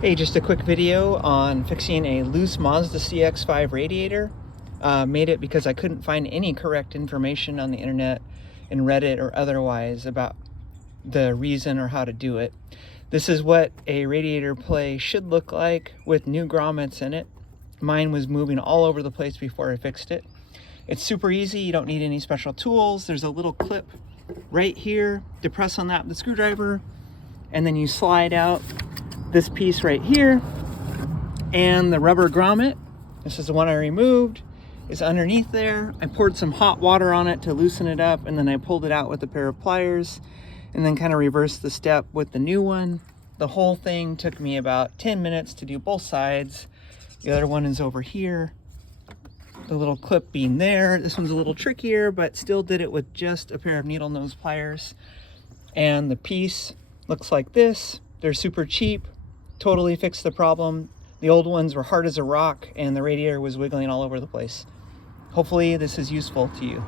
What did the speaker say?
Hey, just a quick video on fixing a loose Mazda CX-5 radiator. Made it because I couldn't find any correct information on the internet, in Reddit or otherwise, about the reason or how to do it. This is what a radiator play should look like with new grommets in it. Mine was moving all over the place before I fixed it. It's super easy, you don't need any special tools. There's a little clip right here to press on that with the screwdriver, and then you slide out this piece right here, and the rubber grommet, this is the one I removed, is underneath there. I poured some hot water on it to loosen it up, and then I pulled it out with a pair of pliers and then kind of reversed the step with the new one. The whole thing took me about 10 minutes to do both sides. The other one is over here, the little clip being there. This one's a little trickier, but still did it with just a pair of needle nose pliers. And the piece looks like this. They're super cheap. Totally fixed the problem. The old ones were hard as a rock and the radiator was wiggling all over the place. Hopefully this is useful to you.